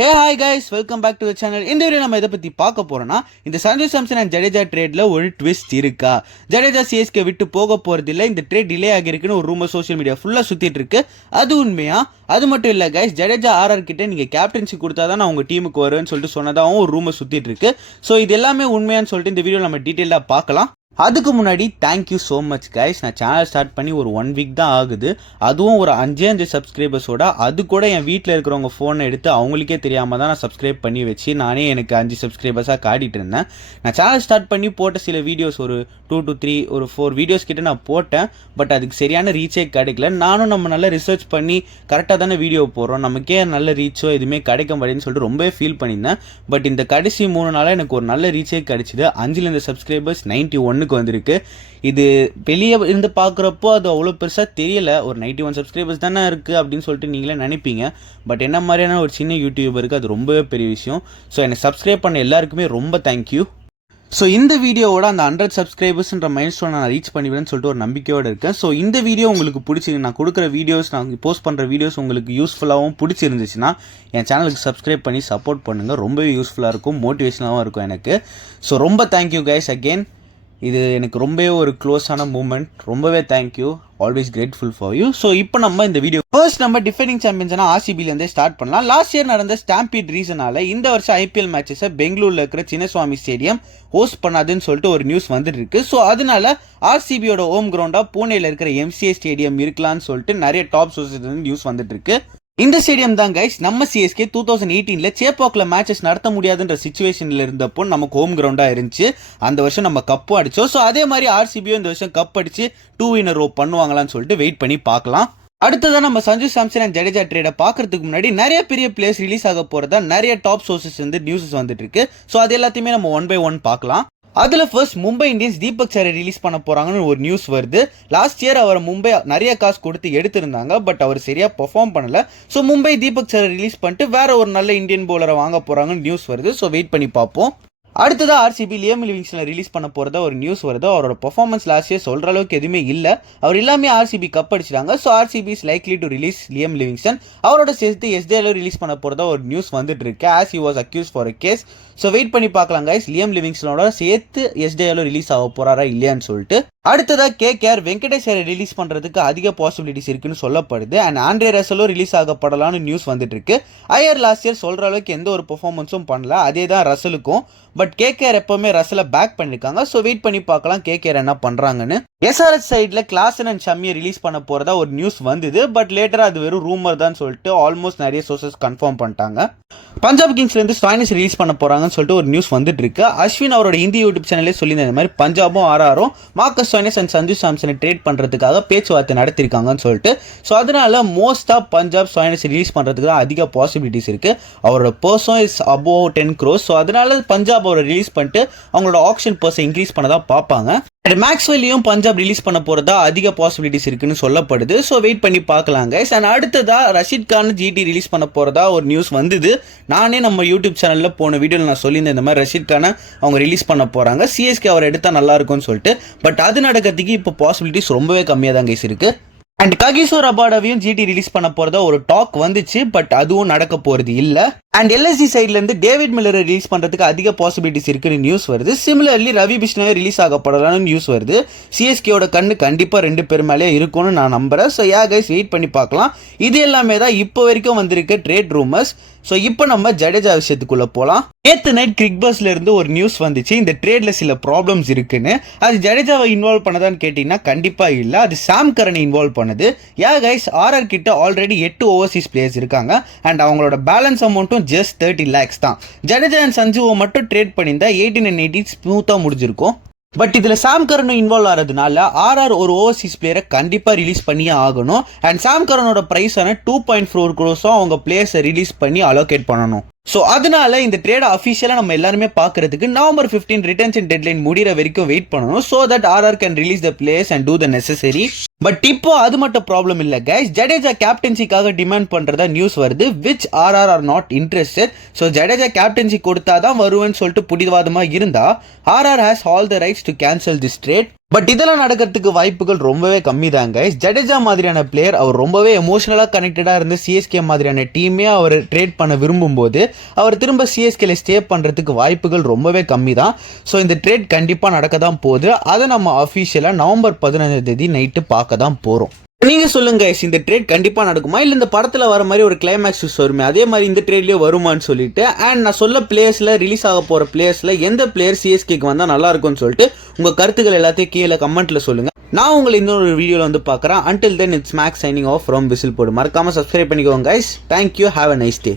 Hey hi guys, welcome back to the channel. இந்த video நம்ம இதை பற்றி பார்க்க போகிறோம்னா, இந்த சஞ்சு சாம்சன் அண்ட் ஜடேஜா ட்ரேடில் ஒரு ட்விஸ்ட் இருக்கா? ஜடேஜா சிஎஸ்கே விட்டு போக போகிறதில்ல, இந்த ட்ரேட் டிலே ஆகிருக்குன்னு ஒரு ரூமர் சோஷியல் மீடியா ஃபுல்லாக சுற்றிட்டு இருக்கு. அது உண்மையா? அது மட்டும் இல்லை கைஸ், ஜடேஜா ஆர்ஆர் கிட்ட நீங்கள் கேப்டன்சி கொடுத்தா தான் நான் உங்கள் டீமுக்கு வருவேன்னு சொல்லிட்டு சொன்னதாகவும் ஒரு ரூமர் சுற்றிட்டு இருக்கு. ஸோ இது எல்லாமே உண்மையான்னு சொல்லிட்டு இந்த வீடியோ நம்ம டீட்டெயிலாக பார்க்கலாம். அதுக்கு முன்னாடி தேங்க்யூ ஸோ மச் கைஸ். நான் சேனல் ஸ்டார்ட் பண்ணி ஒரு 1 வீக் தான் ஆகுது. அதுவும் ஒரு 5 சப்ஸ்கிரைபர்ஸோட, அது கூட என் வீட்டில் இருக்கிறவங்க ஃபோனை எடுத்து அவங்களுக்கே தெரியாமல் தான் நான் சப்ஸ்கிரைப் பண்ணி வச்சு நானே எனக்கு 5 சப்ஸ்கிரைபர்ஸாக காட்டிகிட்டு இருந்தேன். நான் சேனல் ஸ்டார்ட் பண்ணி போட்ட சில வீடியோஸ் ஒரு 2 to 3 ஒரு 4 வீடியோஸ் கிட்ட நான் போட்டேன். பட் அதுக்கு சரியான ரீச்சே கிடைக்கல. நானும் நம்ம நல்லா ரிசர்ச் பண்ணி கரெக்டாக தானே வீடியோ போடுறோம், நமக்கே நல்ல ரீச்சோ எதுவுமே கிடைக்க மாட்டேன்னு சொல்லிட்டு ரொம்பவே ஃபீல் பண்ணியிருந்தேன். பட் இந்த கடைசி 3 நாளாக எனக்கு ஒரு நல்ல ரீச்சே கிடைச்சிது. 5 சப்ஸ்கிரைபர்ஸ் 91 வந்திருக்கு. இது வெளியே இருந்து பார்க்குறப்போ அது அவ்வளோ பெருசாக தெரியல. ஒரு 91 சப்ஸ்கிரைபர்ஸ் தானே இருக்குது அப்படின்னு சொல்லிட்டு நீங்களே நினைப்பீங்க. பட் என்ன மாதிரியான ஒரு சின்ன யூடியூபருக்கு அது ரொம்பவே பெரிய விஷயம். ஸோ என்னை சப்ஸ்கிரைப் பண்ண எல்லாருக்குமே ரொம்ப தேங்க்யூ. ஸோ இந்த வீடியோவோட அந்த 100 சப்ஸ்கிரைபர்ஸ்ன்ற மைல் ஸ்டோன் நான் ரீச் பண்ணிவிடுன்னு சொல்லிட்டு ஒரு நம்பிக்கையோடு இருக்கேன். ஸோ இந்த வீடியோ உங்களுக்கு பிடிச்சிருக்கு, நான் கொடுக்குற வீடியோஸ், நான் போஸ்ட் பண்ணுற வீடியோஸ் உங்களுக்கு யூஸ்ஃபுல்லாகவும் பிடிச்சிருந்துச்சுன்னா என் சேனலுக்கு சப்ஸ்கிரைப் பண்ணி சப்போர்ட் பண்ணுங்கள். ரொம்பவே யூஸ்ஃபுல்லாக இருக்கும், மோட்டிவேஷனாகவும் இருக்கும் எனக்கு. ஸோ ரொம்ப தேங்க்யூ கைஸ் அகெயின். இது எனக்கு ரொம்பவே ஒரு க்ளோஸான மூமெண்ட். ரொம்பவே thank you, always grateful for you. So இப்போ நம்ம இந்த வீடியோ ஃபர்ஸ்ட் நம்ம டிஃபெண்டிங் சாம்பியன்ஸ்னா ஆர்சிபிலேருந்தே ஸ்டார்ட் பண்ணலாம். லாஸ்ட் இயர் நடந்த ஸ்டாம்பீட் ரீசனால இந்த வருஷம் ஐபிஎல் மேட்சஸை பெங்களூரில் இருக்கிற சின்னசுவாமி ஸ்டேடியம் ஹோஸ்ட் பண்ணாதுன்னு சொல்லிட்டு ஒரு நியூஸ் வந்துட்டு இருக்கு. ஸோ அதனால ஆர்சிபியோட ஹோம் கிரவுண்டாக பூனேல இருக்கிற எம்சிஏ ஸ்டேடியம் இருக்கலாம்னு சொல்லிட்டு நிறைய டாப் சோர்சஸ் நியூஸ் வந்துட்டு இருக்கு. இந்த ஸ்டேடியம் தான் கைஸ் நம்ம சிஎஸ்கே 2018 சேப்பாக்ல மேட்சஸ் நடத்த முடியாதுன்ற சிச்சுவேஷன்ல இருந்தப்போ நமக்கு ஹோம் கிரவுண்டா இருந்துச்சு. அந்த வருஷம் நம்ம கப்பும் அடிச்சோம். ஸோ அதே மாதிரி ஆர்சிபியோ இந்த வருஷம் கப் அடிச்சு 2 in a row பண்ணுவாங்களான்னு சொல்லிட்டு வெயிட் பண்ணி பார்க்கலாம். அடுத்ததான் நம்ம சஞ்சு சாம்சன் அண்ட் ஜடேஜா ட்ரேடை பார்க்கறதுக்கு முன்னாடி நிறைய பெரிய பிளேயர்ஸ் ரிலீஸ் ஆக போறதா நிறைய டாப் சோர்சஸ் வந்து நியூஸஸ் வந்துட்டு இருக்கு. ஸோ அது எல்லாத்தையுமே நம்ம 1 by 1 பார்க்கலாம். அதில் ஃபர்ஸ்ட் மும்பை இந்தியன்ஸ் தீபக் சஹரை ரிலீஸ் பண்ண போகிறாங்கன்னு ஒரு நியூஸ் வருது. லாஸ்ட் இயர் அவர் மும்பை நிறைய காசு கொடுத்து எடுத்திருந்தாங்க, பட் அவர் சரியாக பெர்ஃபார்ம் பண்ணல. ஸோ மும்பை தீபக் சஹரை ரிலீஸ் பண்ணிட்டு வேற ஒரு நல்ல இந்தியன் பவுலரை வாங்க போகிறாங்கன்னு நியூஸ் வருது. ஸோ வெயிட் பண்ணி பார்ப்போம். அடுத்ததாக ஆர்சிபி லியம் லிவிங்ஸ்டனை ரிலீஸ் பண்ண போகிறதா ஒரு நியூஸ் வருது. அவரோட பெர்ஃபார்மன்ஸ் லாஸ்ட் இயர் சொல்கிற அளவுக்கு எதுவுமே இல்லை. அவர் எல்லாமே ஆர்சிபி கப் அடிச்சிட்டாங்க. So RCB is likely to release Liam Livingstone. அவரோட சேர்த்து எஸ்டேல ரிலீஸ் பண்ண போகிறதா ஒரு நியூஸ் வந்துட்டு இருக்கு. As he was accuse for a case. So wait பண்ணி பார்க்கலாம் கைஸ், லியம் லிவிங்ஸ்டனோட சேர்த்து எஸ்டேல ரிலீஸ் ஆக போறாரா இல்லையான்னு சொல்லிட்டு. அடுத்ததாக கேகேஆர் வெங்கடேஷரை ரிலீஸ் பண்ணுறதுக்கு அதிக பாசிபிலிட்டிஸ் இருக்குன்னு சொல்லப்படுது. அண்ட் ஆண்ட்ரே ரசலும் ரிலீஸ் ஆகப்படலான்னு நியூஸ் வந்துட்டு இருக்கு. ஐயர் லாஸ்ட் இயர் சொல்கிற அளவுக்கு எந்த ஒரு பெர்ஃபார்மன்ஸும் பண்ணல, அதே தான் ரசலுக்கும். பட் கேகேஆர் எப்பவுமே ரசலை பேக் பண்ணியிருக்காங்க. ஸோ வெயிட் பண்ணி பார்க்கலாம் கேகேஆர் என்ன பண்ணுறாங்கன்னு. எஸ்ஆர்எச் சைடில் கிளாசன் அண்ட் ஷம்மியை ரிலீஸ் பண்ண போகிறதா ஒரு நியூஸ் வந்தது. பட் லேட்டராக அது வெறும் ரூமர் தான் சொல்லிட்டு ஆல்மோஸ்ட் நிறைய சோர்சஸ் கன்ஃபார்ம் பண்ணிட்டாங்க. பஞ்சாப் கிங்ஸ்லேருந்து ஸ்டாய்னிஸ் ரிலீஸ் பண்ண போகிறாங்கன்னு சொல்லிட்டு ஒரு நியூஸ் வந்துட்டு இருக்கு. அஸ்வின் அவரோட ஹிந்தி யூடியூப் சேனலே சொல்லியிருந்த மாதிரி பஞ்சாபும் ஆர்ஆரும் மார்க்கஸ் ஸ்டாய்னிஸ் அண்ட் சஞ்சு சாம்சனை ட்ரேட் பண்ணுறதுக்காக பேச்சுவார்த்தை நடத்திருக்காங்கன்னு சொல்லிட்டு. ஸோ அதனால மோஸ்ட்டாக பஞ்சாப் ஸ்டாய்னிஸ் ரிலீஸ் பண்ணுறதுக்கு தான் அதிக பாசிபிலிட்டிஸ் இருக்குது. அவரோட person is above 10 crores. So அதனால பஞ்சாப் அவரை ரிலீஸ் பண்ணிட்டு அவங்களோட ஆக்ஷன் பர்சன் இன்க்ரீஸ் பண்ண தான் பார்ப்பாங்க. அண்ட் மேக்ஸ்வெல்லையும் பஞ்சாப் ரிலீஸ் பண்ண போகிறதா அதிக பாசிபிலிட்டிஸ் இருக்குன்னு சொல்லப்படுது. ஸோ வெயிட் பண்ணி பார்க்கலாங்க. அண்ட் அடுத்ததாக ரஷீத் கான் ஜிடி ரிலீஸ் பண்ண போகிறதா ஒரு நியூஸ் வந்தது. நானே நம்ம யூடியூப் சேனலில் போன வீடியோவில் நான் சொல்லியிருந்தேன் இந்த மாதிரி ரஷீத் கானை அவங்க ரிலீஸ் பண்ண போகிறாங்க, சிஎஸ்கே அவர் எடுத்தால் நல்லா இருக்கும்னு சொல்லிட்டு. பட் அது நடக்கிறதுக்கு இப்போ பாசிபிலிட்டிஸ் ரொம்பவே கம்மியாக தான் கைஸ் இருக்குது. அண்ட் ககிசோர் ரபாடாவையும் ஜிடி ரிலீஸ் பண்ண போகிறதா ஒரு டாக் வந்துச்சு. பட் அதுவும் நடக்க போகிறது இல்லை. அண்ட் எல்எஸ்டி சைட்லேருந்து டேவிட் மில்லரை ரிலீஸ் பண்ணுறதுக்கு அதிக பாசிபிலிட்டிஸ் இருக்குன்னு நியூஸ் வருது. சிமிலர்லி ரவி பிஷ்ணாவே ரிலீஸ் ஆகப்படலாம்னு நியூஸ் வருது. சிஎஸ்கேயோட கண்ணு கண்டிப்பாக 2 பேர் மேலே இருக்கும்னு நான் நம்புகிறேன். ஸோ கைஸ் வெயிட் பண்ணி பார்க்கலாம். இது எல்லாமே தான் இப்போ வரைக்கும் வந்திருக்க ட்ரேட் ரூமர்ஸ். ஸோ இப்போ நம்ம ஜடேஜா விஷயத்துக்குள்ளே போகலாம். நேற்று நைட் கிரிக்பஸ்ல இருந்து ஒரு நியூஸ் வந்துச்சு, இந்த ட்ரேட்ல சில ப்ராப்ளம்ஸ் இருக்குன்னு. அது ஜடேஜாவை இன்வால்வ் பண்ணதான்னு கேட்டிங்கன்னா கண்டிப்பாக இல்லை, அது சாம் கரனை இன்வால்வ் பண்ணுது. கைஸ் ஆர்ஆர் கிட்ட ஆல்ரெடி 8 ஓவர்சீஸ் பிளேயர்ஸ் இருக்காங்க. அண்ட் அவங்களோட பேலன்ஸ் அமௌண்ட்டும் ஜஸ்ட் 30 lakhs தான். ஜடேஜா அண்ட் சஞ்சுவை மட்டும் ட்ரேட் பண்ணியிருந்தா 18 and 18 ஸ்மூத்தாக முடிஞ்சிருக்கும். பட் இதில் சாம் கரனும் இன்வால்வ் ஆகிறதுனால ஆர்ஆர் ஒரு ஓவர்சீஸ் பிளேயரை கண்டிப்பாக ரிலீஸ் பண்ணியே ஆகணும். அண்ட் சாம் கரனோட ப்ரைஸான 2.4 crores அவங்க பிளேயர்ஸை ரிலீஸ் பண்ணி அலோகேட் பண்ணணும். ஸோ அதனால இந்த ட்ரேடை அஃபிஷியலாக நம்ம எல்லாருமே பார்க்கறதுக்கு November 15 ரிட்டன்ஷன் டெட்லைன் முடிகிற வரைக்கும் வெயிட் பண்ணணும். So that RR can release the players and do the necessary. But இப்போ அது மட்டும் ப்ராப்ளம் இல்ல கைஸ், ஜடேஜா கேப்டன்சிக்காக டிமாண்ட் பண்றதா நியூஸ் வருது, which RR are not interested. So Jadeja captaincy கொடுத்தாதான் வருவேன்னு சொல்லிட்டு புடிவாதமா இருந்தா RR has all the rights to cancel this trade. But இதெல்லாம் நடக்கிறதுக்கு வாய்ப்புகள் ரொம்பவே கம்மி தான் கைஸ். ஜடேஜா மாதிரியான பிளேயர் அவர் ரொம்பவே எமோஷனலா கனெக்டடா இருந்து சிஎஸ்கே மாதிரியான டீமே அவர் ட்ரேட் பண்ண விரும்பும் போது அவர் திரும்ப சிஎஸ்கேல ஸ்டே பண்றதுக்கு வாய்ப்புகள் ரொம்பவே கம்மி தான். ஸோ இந்த ட்ரேட் கண்டிப்பா நடக்க தான் போகுது. அதை நம்ம அஃபிஷியலா நவம்பர் 15 நைட்டு பார்க்க தான் போறோம். நீங்க சொல்லுங்க guys, இந்த ட்ரேட் கண்டிப்பா நடக்குமா, இல்ல இந்த படத்துல வர மாதிரி ஒரு கிளைமேக்ஸ் வருமே அதே மாதிரி இந்த ட்ரேட்லயே வருமான்னு சொல்லிட்டு. அண்ட் நான் சொல்ல பிளேயர்ஸ்ல ரிலீஸ் ஆக போற பிளேயர்ஸ்ல எந்த பிளேயர் சிஎஸ்கேக்கு வந்தா நல்லா இருக்கும்னு சொல்லிட்டு உங்க கருத்துக்கள் எல்லாத்தையும் கீழே கமெண்ட்ல சொல்லுங்க. நான் உங்களை இன்னொரு வீடியோல வந்து பாக்குறேன். until then it's Max signing off from Whistle போடு. மறக்காம சப்ஸ்கிரைப் பண்ணிக்கோங்க guys. Thank you, have a nice day.